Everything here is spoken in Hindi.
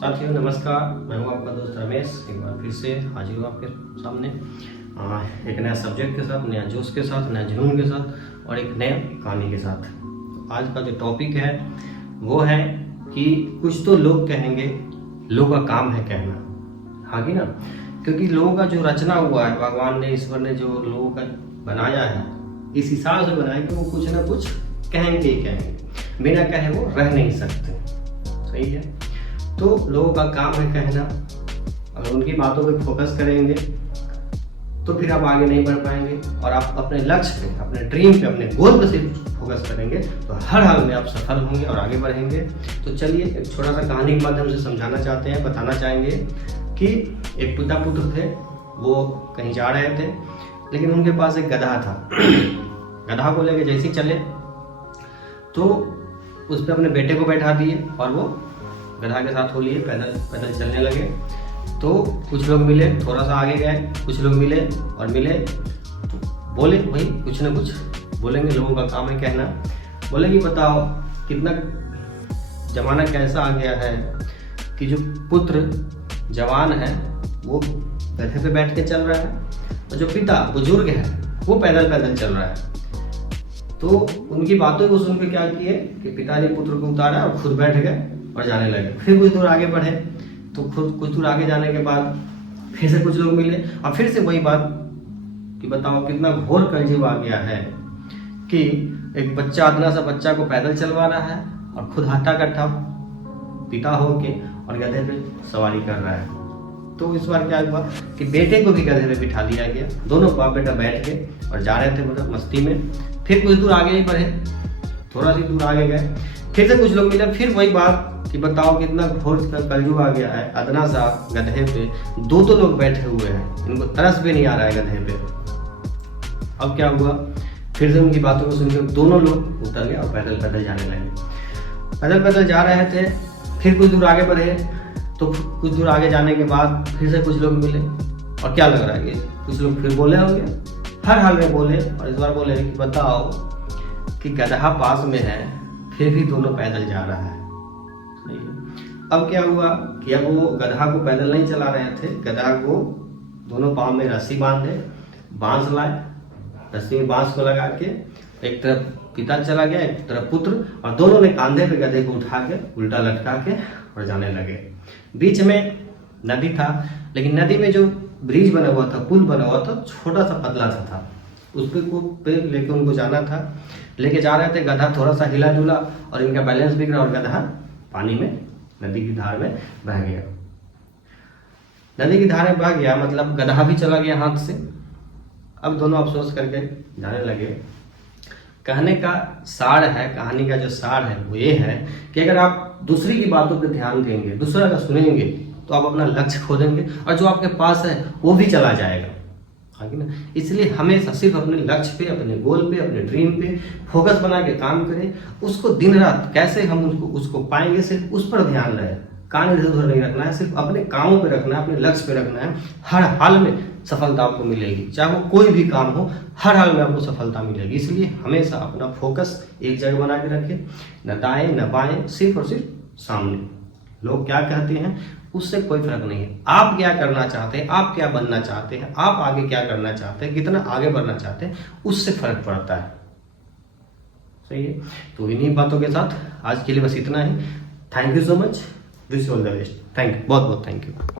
साथियों नमस्कार, मैं हूं आपका दोस्त रमेश। एक बार फिर से हाजिर हूं आपके सामने एक नया सब्जेक्ट के साथ, नया जोश के साथ, नया जुनून के साथ और एक नया कहानी के साथ। आज का जो टॉपिक है वो है कि कुछ तो लोग कहेंगे, लोगों का काम है कहना। हाँ कि ना, क्योंकि लोगों का जो रचना हुआ है, भगवान ने, ईश्वर ने जो लोगों का बनाया है, इस हिसाब से बनाया कि वो कुछ ना कुछ कहेंगे ही कहेंगे, बिना कहे वो रह नहीं सकते। सही है। तो लोगों का काम है कहना। अगर उनकी बातों पे फोकस करेंगे तो फिर आप आगे नहीं बढ़ पाएंगे, और आप अपने लक्ष्य पे, अपने ड्रीम पे, अपने गोल पे सिर्फ फोकस करेंगे तो हर हाल में आप सफल होंगे और आगे बढ़ेंगे। तो चलिए एक छोटा सा कहानी के माध्यम से समझाना चाहते हैं, बताना चाहेंगे कि एक पिता पुत्र थे। वो कहीं जा रहे थे, लेकिन उनके पास एक गधा था। गधा को लेके जैसे ही चले तो उस पर अपने बेटे को बैठा दिए और वो गधा के साथ हो लिए, पैदल पैदल चलने लगे। तो कुछ लोग मिले, थोड़ा सा आगे गए, कुछ लोग मिले और मिले तो बोले भाई कुछ ना कुछ बोलेंगे, लोगों का काम है कहना। बोले कि बताओ कितना जमाना कैसा आ गया है कि जो पुत्र जवान है वो गधे पे बैठ के चल रहा है, और जो पिता बुजुर्ग है वो पैदल पैदल चल रहा है। तो उनकी बातों को सुन के क्या किए कि पिता ने पुत्र को उतारा और खुद बैठ गए और जाने लगे। फिर कुछ दूर आगे बढ़े तो खुद कुछ दूर आगे जाने के बाद फिर से कुछ लोग मिले और फिर से वही बात कि बताओ कितना घोर कलयुग आ गया है कि एक बच्चा, अदना सा बच्चा को पैदल चलवा रहा है और खुद हट्टा कट्ठा पिता होके और गधे पे सवारी कर रहा है। तो इस बार क्या हुआ कि बेटे को भी गधे पे बिठा दिया गया। दोनों बाप बेटा बैठ के और जा रहे थे मतलब मस्ती में। फिर कुछ दूर आगे ही बढ़े, थोड़ा सी दूर आगे गए, फिर से कुछ लोग मिले, फिर वही बात कि बताओ कितना घोर कलयुग आ गया है, अदना सा गधे पे दो लोग बैठे हुए हैं, इनको तरस भी नहीं आ रहा है गधे पे। अब क्या हुआ, फिर से उनकी बातों को सुनकर दोनों लोग उतर गए और पैदल पैदल जाने लगे। पैदल पैदल जा रहे थे, फिर कुछ दूर आगे बढ़े तो कुछ दूर आगे जाने के बाद फिर से कुछ लोग मिले, और क्या लग रहा है कि कुछ लोग फिर बोले होंगे, हर हाल में बोले, और इस बार बोले कि बताओ कि गधा पास में है फिर भी दोनों पैदल जा रहा है। अब क्या हुआ कि अब वो गधा को पैदल नहीं चला रहे थे, गधा को दोनों पांव में रस्सी बांधे, बांस लाए, रस्सी में बांस को लगा के एक तरफ पिता चला गया, एक तरफ पुत्र, और दोनों ने कांधे पे गधे को उठा के उल्टा लटका के और जाने लगे। बीच में नदी था, लेकिन नदी में जो ब्रिज बना हुआ था, पुल बना हुआ था, छोटा सा पतला सा था, उस पे लेके उनको जाना था। लेके जा रहे थे, गधा थोड़ा सा हिला डुला और इनका बैलेंस बिगड़ा और गधा पानी में, नदी की धार में बह गया। नदी की धार में बह गया मतलब गधा भी चला गया हाथ से। अब दोनों अफसोस करके जाने लगे। कहने का सार है, कहानी का जो सार है वो ये है कि अगर आप दूसरी की बातों पर ध्यान देंगे, दूसरा का सुनेंगे, तो आप अपना लक्ष्य खो देंगे और जो आपके पास है वो भी चला जाएगा। है ना? इसलिए हमेशा सिर्फ अपने लक्ष्य पे, अपने गोल पे, अपने ड्रीम पे फोकस बना के काम करें। उसको दिन रात कैसे हम उसको पाएंगे, सिर्फ उस पर ध्यान रहे। कान इधर उधर नहीं रखना है, सिर्फ अपने कामों पे रखना है, अपने लक्ष्य पे रखना है। हर हाल में सफलता आपको मिलेगी, चाहे वो कोई भी काम हो, हर हाल में आपको सफलता मिलेगी। इसलिए हमेशा अपना फोकस एक जगह बना के रखें, न दाएं न बाएं, सिर्फ और सिर्फ सामने। लोग क्या कहते हैं उससे कोई फर्क नहीं है। आप क्या करना चाहते हैं, आप क्या बनना चाहते हैं, आप आगे क्या करना चाहते हैं, कितना आगे बढ़ना चाहते हैं, उससे फर्क पड़ता है। सही है। तो इन्हीं बातों के साथ आज के लिए बस इतना ही। Thank you so much, wish you all the best. Thank you, बहुत बहुत थैंक यू।